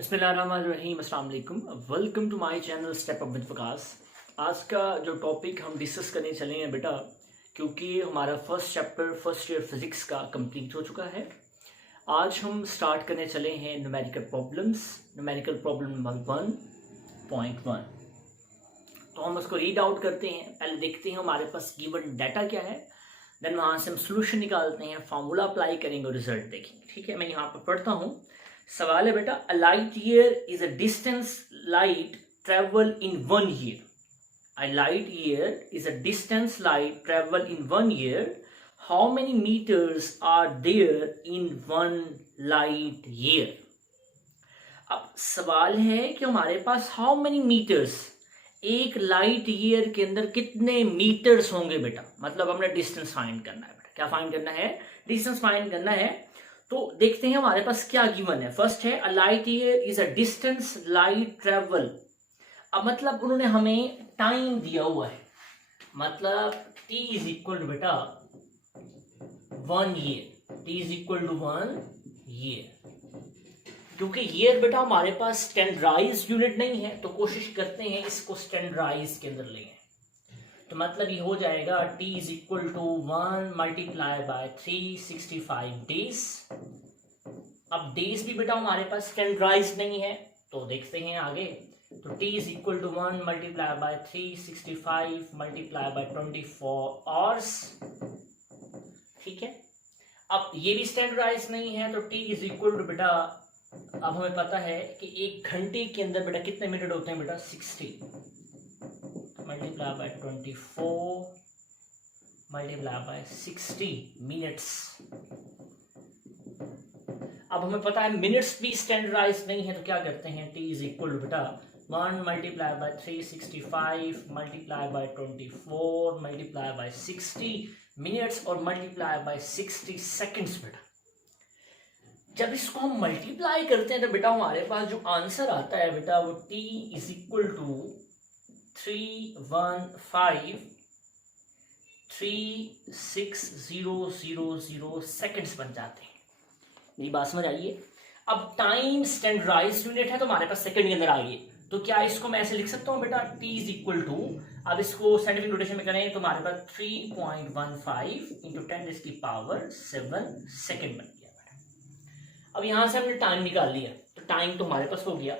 बिस्मिल्लाहिर्रहमानिर्रहीम, अस्सलाम वालेकुम। Welcome to my channel step up with Waqas. आज का जो टॉपिक हम डिस्कस करने चले हैं बेटा, क्योंकि हमारा first chapter first year physics का कंप्लीट हो चुका है। आज हम स्टार्ट करने चले हैं numerical problems. Numerical problem number 1.1। तो हम उसको रीड आउट करते हैं। पहले देखते हैं हमारे पास गिवन डाटा क्या है, देन वहाँ से हम सोल्यूशन निकालते हैं, फार्मूला अप्लाई करेंगे और रिजल्ट देखेंगे। ठीक है, मैं यहाँ पर पढ़ता हूँ। सवाल है बेटा, a light year is a distance light travel in 1 year. A light year is a distance light travel in 1 year. How many metres are there in 1 light year. अब सवाल है कि हमारे पास हाउ मेनी मीटर्स, एक light year के अंदर कितने मीटर्स होंगे बेटा। मतलब हमने डिस्टेंस फाइंड करना है बेटा। क्या फाइंड करना है? डिस्टेंस फाइंड करना है। तो देखते हैं हमारे पास क्या गिवन है। फर्स्ट है a light year is a distance light travel. अब मतलब उन्होंने हमें टाइम दिया हुआ है, मतलब t इज इक्वल टू बेटा 1 year. t is equal to 1 year. क्योंकि ईयर बेटा हमारे पास स्टैंडर्डाइज यूनिट नहीं है, तो कोशिश करते हैं इसको स्टैंडर्डाइज के अंदर लें। तो मतलब ये हो जाएगा t is equal to 1 multiply by 365 days. अब डेज भी बेटा हमारे पास स्टैंडर्डाइज नहीं है, तो देखते हैं आगे। तो t is equal to 1 multiply by 365 multiply by 24 hours. ठीक है, अब ये भी स्टैंडर्डाइज नहीं है, तो t इज इक्वल टू बेटा, अब हमें पता है कि एक घंटे के अंदर बेटा कितने मिनट होते हैं बेटा 60 multiply by 24 multiply by 60 minutes. अब हमें पता है मिनट्स भी स्टैंडर्डाइज नहीं है, तो क्या करते हैं t इज इक्वल टू बेटा 1 multiply by 365 multiply by 24 multiply by 60 minutes और मल्टीप्लाई बाय 60 सेकेंड्स बेटा। जब इसको हम मल्टीप्लाई करते हैं तो बेटा हमारे पास जो आंसर आता है बेटा वो t is equal to 3153600 seconds बन जाते हैं। मेरी बात समझ आइए। अब टाइम स्टैंडर्डाइज्ड यूनिट है, तो हमारे पास सेकंड के अंदर आ गई। तो क्या इसको मैं ऐसे लिख सकता हूँ बेटा, t इज इक्वल टू, अब इसको साइंटिफिक नोटेशन में करें तो हमारे पास 3.15 इंटू 10 की पावर 7 सेकेंड बन गया बेटा। अब यहां से हमने टाइम निकाल लिया, तो टाइम तो हमारे पास हो गया।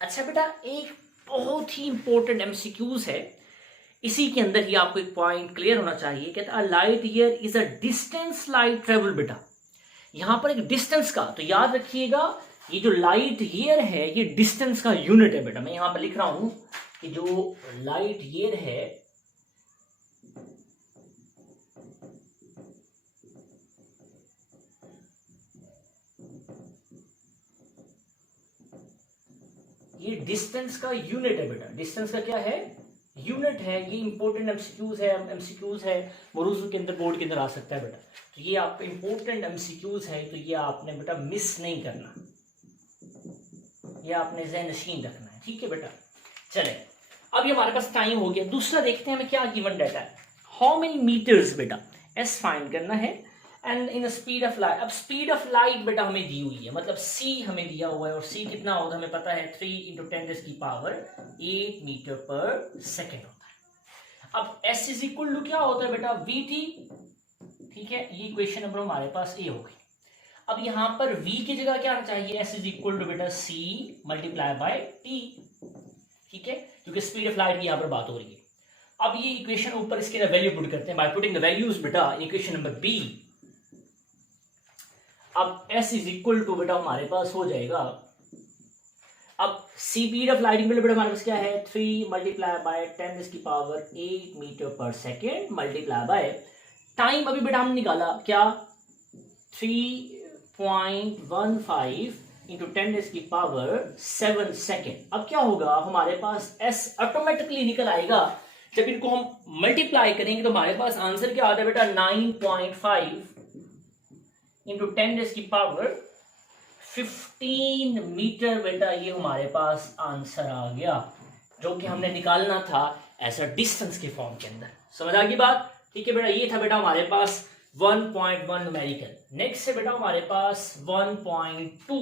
अच्छा बेटा, एक बहुत ही इंपॉर्टेंट एमसीक्यूज है, इसी के अंदर ही आपको एक पॉइंट क्लियर होना चाहिए। कहता है light year is a distance light travel बेटा। यहां पर एक डिस्टेंस का, तो याद रखिएगा ये जो लाइट ईयर है ये डिस्टेंस का यूनिट है बेटा। मैं यहां पर लिख रहा हूं कि जो लाइट ईयर है ये डिस्टेंस का यूनिट है बेटा। डिस्टेंस का क्या है? यूनिट है। ये इंपॉर्टेंट एमसीक्यूज है मौजूद के अंदर, बोर्ड के अंदर आ सकता है बेटा। तो ये आपका इंपॉर्टेंट एमसीक्यूज है, तो ये आपने बेटा मिस नहीं करना, ये आपने ज़हन नशीन रखना है। ठीक है बेटा, चले अब ये हमारे पास टाइम हो गया। दूसरा देखते हैं हमें क्या गिवन डाटा है। हाउ मेनी मीटर्स बेटा एस फाइंड करना है and in speed of light. अब स्पीड ऑफ लाइट बेटा हमें दी हुई है, मतलब c हमें दिया हुआ है, और c कितना होता है हमें पता है 3 इंटू 10 की पावर 8 मीटर पर सेकेंड होता है। अब s इज इक्वल टू क्या होता है बेटा, vt। ठीक है, ये इक्वेशन नंबर हमारे पास ए हो गई। अब यहां पर v की जगह क्या आना चाहिए, s इज इक्वल टू बेटा c मल्टीप्लाई बाय t। ठीक है, क्योंकि स्पीड ऑफ लाइट की यहां पर बात हो रही है। अब ये इक्वेशन ऊपर इसके वैल्यू पुट करते हैं बाय पुटिंग द वैल्यूज बेटा इन इक्वेशन नंबर बी। अब s इज इक्वल टू बेटा हमारे पास हो जाएगा, अब स्पीड ऑफ लाइट बेटा हमारे पास क्या है 3 मल्टीप्लाई बाय 10 की पावर 8 मीटर पर सेकेंड मल्टीप्लाई बाय टाइम। अभी बेटा हम निकाला क्या 3.15 इंटू 10 की पावर 7 सेकेंड। अब क्या होगा हमारे पास s ऑटोमेटिकली निकल आएगा। जब इनको हम मल्टीप्लाई करेंगे तो हमारे पास आंसर क्या आता है बेटा 9.5 इंटू 10 की पावर 15 मीटर बेटा। ये हमारे पास आंसर आ गया, जो कि हमने निकालना था ऐसा डिस्टेंस के फॉर्म के अंदर। समझ आ गई बात? ठीक है बेटा, ये था बेटा हमारे पास 1.1 न्यूमेरिकल। नेक्स्ट है बेटा हमारे पास 1.2।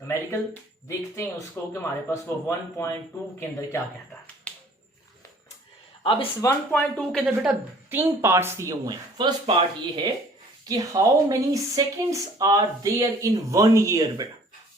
न्यूमेरिकल देखते हैं उसको कि हमारे पास वो 1.2 के अंदर क्या कहता है। अब इस 1.2 के अंदर बेटा 3 पार्ट्स दिए हुए हैं। फर्स्ट पार्ट ये है कि how many seconds are there in 1 year बेटा,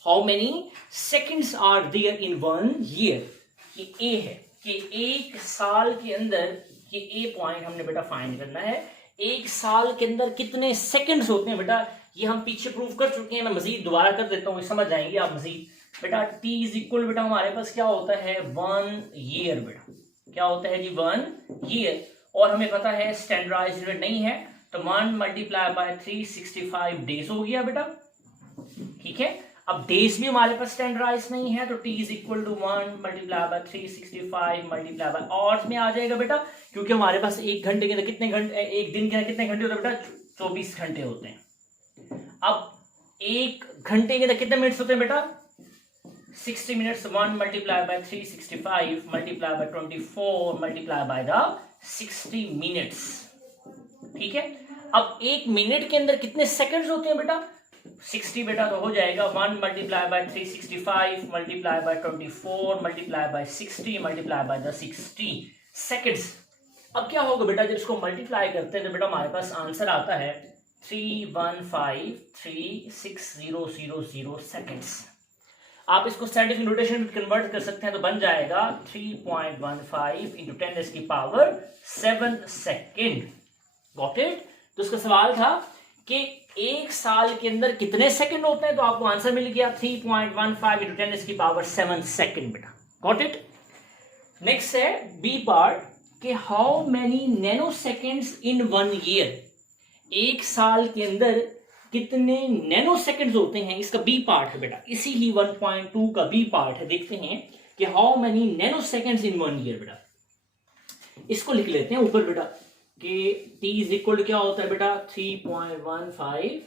how many seconds are there in 1 year. ये ए है कि एक साल के अंदर, ये ए पॉइंट हमने बेटा फाइंड करना है, एक साल के अंदर कितने सेकंड्स होते हैं बेटा। ये हम पीछे प्रूव कर चुके हैं, मैं मजीद दोबारा कर देता हूँ, समझ जाएंगे आप मजीद। बेटा t इज इक्वल बेटा हमारे पास क्या होता है 1 ईयर बेटा, क्या होता है जी 1 ईयर। और हमें पता है स्टैंडर्डाइज्ड यूनिट नहीं है, तो 1 मल्टीप्लाई बाय 365 डेज हो गया बेटा, ठीक है। अब डेज भी हमारे पास स्टैंडर्डाइज नहीं है, तो t is equal to 1 multiply by 365 multiply by hours में आ जाएगा बेटा, क्योंकि हमारे पास एक घंटे के अंदर कितने घंटे, एक दिन के अंदर कितने घंटे होते हैं बेटा 24 घंटे होते हैं। अब एक घंटे के अंदर कितने मिनट्स होते हैं बेटा 60 minutes. 1 multiply by 365 multiply by 24 multiply by the 60 minutes, ठीक है। अब एक मिनट के अंदर कितने सेकंड्स होते हैं बेटा 60 बेटा, तो हो जाएगा 1 multiply by 365 multiply by 24 multiply by 60 multiply by the 60 seconds. अब क्या होगा बेटा जब इसको मल्टीप्लाई करते हैं तो बेटा हमारे पास आंसर आता है 3153600 सेकंड्स। आप इसको साइंटिफिक नोटेशन में कन्वर्ट कर सकते हैं, तो बन जाएगा 3.15 इंटू 10 की पावर 7 सेकेंड। Got it. तो उसका सवाल था कि एक साल के अंदर कितने सेकंड होते हैं, तो आपको आंसर मिल गया 3.15 इंटू 10 की पावर 7 सेकेंड बेटा। Got it. नेक्स्ट है बी पार्ट कि how many nano seconds in 1 year, एक साल के अंदर कितने नैनो सेकेंड्स होते हैं, इसका बी पार्ट है बेटा, इसी ही 1.2 का बी पार्ट है। देखते हैं कि how many nano seconds in 1 year बेटा। इसको लिख लेते हैं ऊपर बेटा कि t इज इक्वल क्या होता है बेटा 3.15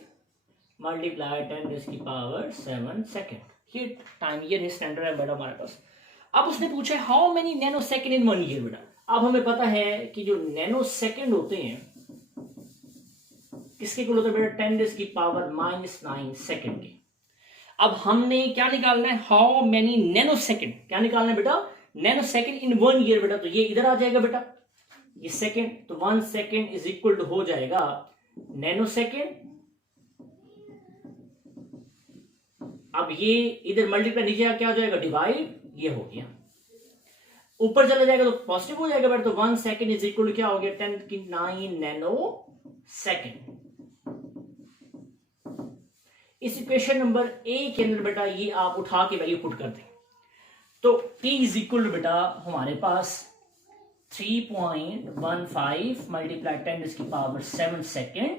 मल्टीप्लाई 10 की पावर 7 सेकेंड। ये टाइम ईयर है, स्टैंडर्ड है बेटा हमारे पास। अब उसने पूछा how many nano second in 1 year बेटा। अब हमें पता है कि जो नैनो सेकेंड होते हैं किसके इक्वल होता है बेटा 10 की पावर -9 सेकेंड के। अब हमने क्या निकालना है हाउ मेनी नैनो सेकेंड, क्या निकालना है बेटा नैनो सेकेंड इन 1 ईयर बेटा। तो ये इधर आ जाएगा बेटा ये सेकेंड, तो 1 सेकेंड इज इक्वल टू हो जाएगा नैनो सेकेंड। अब ये इधर मल्टीप्लाई नीचे क्या हो जाएगा डिवाइड, ये हो गया। ऊपर चला जाएगा तो पॉजिटिव हो जाएगा बेटा, तो 1 सेकेंड इज इक्वल टू क्या हो गया 10 की 9 नैनो सेकेंड। इस इक्वेशन नंबर ए के अंदर बेटा ये आप उठा के वैल्यू पुट कर दें, तो t इज इक्वल टू बेटा हमारे पास 3.15 मल्टीप्लाई 10 की पावर 7 सेकेंड।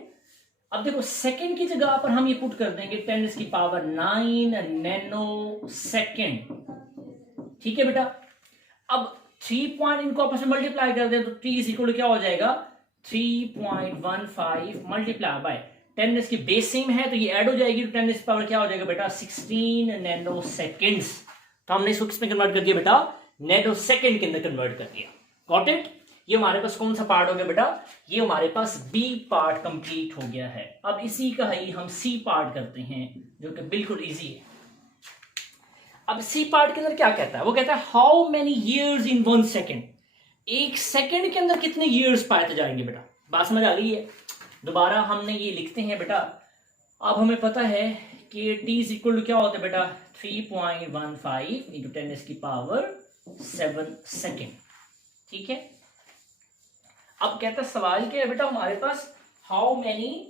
अब देखो सेकेंड की जगह पर हम ये पुट कर देंगे 10 की पावर 9 नैनो सेकेंड, ठीक है बेटा। अब 3 पॉइंट इनको आपस में मल्टीप्लाई कर दें तो t इज इक्वल टू क्या हो जाएगा 3.15 मल्टीप्लाई बाय 10 की बेस सेम है तो ये ऐड हो जाएगी, तो 10 पावर क्या हो जाएगा बेटा 16 नैनो सेकेंड्स। तो हमने इसको किसमें कन्वर्ट कर दिया बेटा नैनो सेकेंड के अंदर कन्वर्ट कर दिया। Got it. ये हमारे पास कौन सा पार्ट हो गया बेटा, ये हमारे पास बी पार्ट कंप्लीट हो गया है। अब इसी का ही हम सी पार्ट करते हैं जो कि बिल्कुल इजी है। अब सी पार्ट के अंदर क्या कहता है, वो कहता है how many years in 1 second, एक सेकेंड के अंदर कितने ईयर्स पाए जाएंगे बेटा। बात समझ आ गई है। दोबारा हमने ये लिखते हैं बेटा, अब हमें पता है कि t इज इक्वल टू क्या होता है बेटा 3.15 इंटू 10 की पावर 7 सेकेंड, ठीक है। अब कहता है सवाल क्या है बेटा हमारे पास हाउ मेनी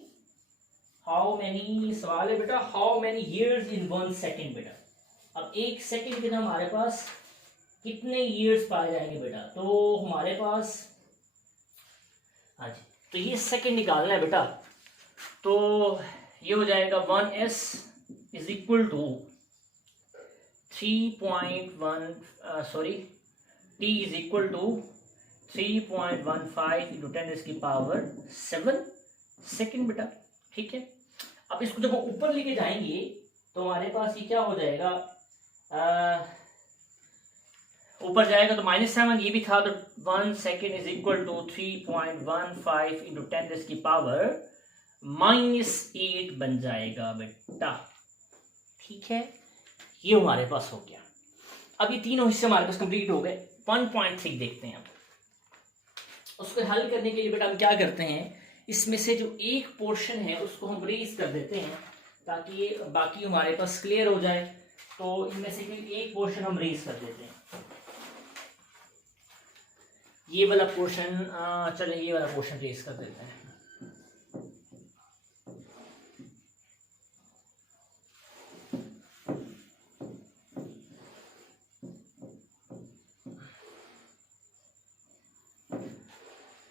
सवाल है बेटा how many years in 1 second बेटा। अब एक सेकेंड के अंदर हमारे पास कितने ईयर्स पाए जाएंगे बेटा, तो हमारे पास हाँ जी, तो ये सेकेंड निकालना है बेटा, तो ये हो जाएगा 1s is equal to 3.1 t is equal to 3.15 into 10 की पावर 7 सेकेंड बेटा, ठीक है। अब इसको जब हम ऊपर लेके जाएंगे तो हमारे पास ये क्या हो जाएगा, ऊपर जाएगा तो -7 ये भी था, तो 1 second is equal to 3.15 into 10 की पावर -8 बन जाएगा बेटा, ठीक है। ये हमारे पास हो गया। अब ये तीनों हिस्से हमारे पास कंप्लीट हो गए। 1.3 देखते हैं अब। उसको हल करने के लिए बेटा हम क्या करते हैं, इसमें से जो एक पोर्शन है उसको हम रेज कर देते हैं ताकि ये बाकी हमारे पास क्लियर हो जाए। तो इनमें से एक पोर्शन हम रेज कर देते हैं, ये वाला पोर्शन, चले ये वाला पोर्शन रेज कर देते हैं।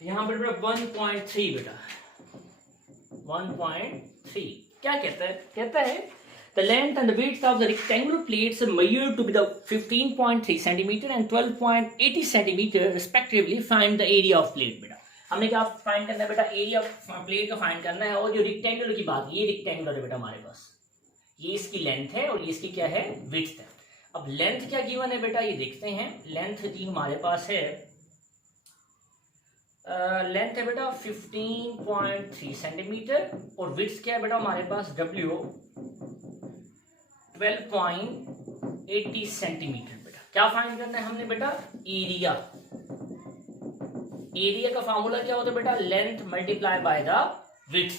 यहां पर बेटा 1.3 बेटा 1.3 क्या कहता है, कहता है the length and the width of the rectangular plates are measured to be the 15.3 centimeter and 12.80 centimeter respectively. Find the area of plate। बेटा हमने क्या फाइंड करना है बेटा, एरिया प्लेट का फाइंड करना है। और जो रेक्टेंगुलर की बात, ये रेक्टेंगुलर है बेटा हमारे पास, ये इसकी लेंथ है और ये इसकी क्या है, विड्थ है। अब लेंथ क्या गिवन है बेटा, ये देखते हैं। लेंथ जी हमारे पास है, लेंथ है बेटा 15.3 सेंटीमीटर और विड्थ क्या है बेटा हमारे पास, W 12.80 सेंटीमीटर। बेटा क्या फाइंड करना है हमने बेटा, एरिया। एरिया का फॉर्मूला क्या होता है बेटा, length multiply by the width.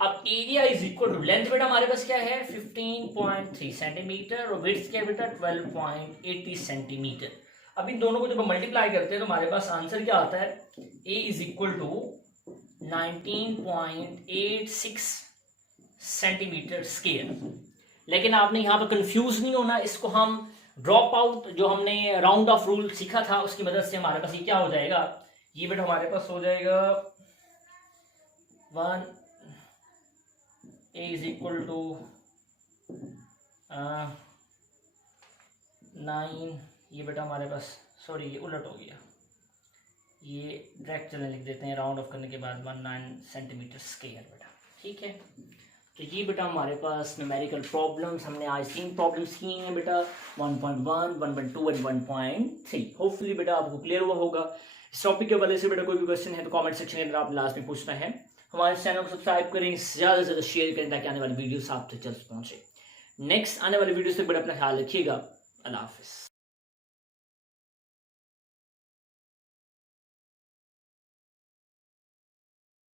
अब area is equal to length बेटा हमारे पास क्या है 15.3 सेंटीमीटर और विड्थ क्या है बेटा 12.80 सेंटीमीटर। अब इन दोनों को जब हम मल्टीप्लाई करते हैं तो हमारे पास आंसर क्या आता है, A is equal to 19.86 centimetre square. लेकिन आपने यहाँ पर कंफ्यूज नहीं होना, इसको हम ड्रॉप आउट जो हमने राउंड ऑफ रूल सीखा था उसकी मदद से हमारे पास ये क्या हो जाएगा, ये बेटा हमारे पास हो जाएगा 1 A इज इक्वल टू 9, ये बेटा हमारे पास, सॉरी ये उलट हो गया, ये डायरेक्ट चलने लिख देते हैं राउंड ऑफ करने के बाद 19 सेंटीमीटर स्क्वायर बेटा। ठीक है, तो ये बेटा हमारे पास न्यूमेरिकल प्रॉब्लम्स हमने आज 3 प्रॉब्लम्स किए हैं बेटा, 1.1, 1.2 एंड 1.3। होपफुली बेटा आपको क्लियर हुआ होगा। इस टॉपिक के वजह से बेटा कोई भी क्वेश्चन है तो कमेंट सेक्शन के अंदर आप लास्ट में पूछना है। हमारे चैनल को सब्सक्राइब करें, ज़्यादा से ज़्यादा शेयर करें ताकि आने वाली वीडियोस आप तक जल्द पहुँचे। नेक्स्ट आने वाली वीडियो से बेटा अपना ख्याल रखिएगा। अल्लाह हाफिज़।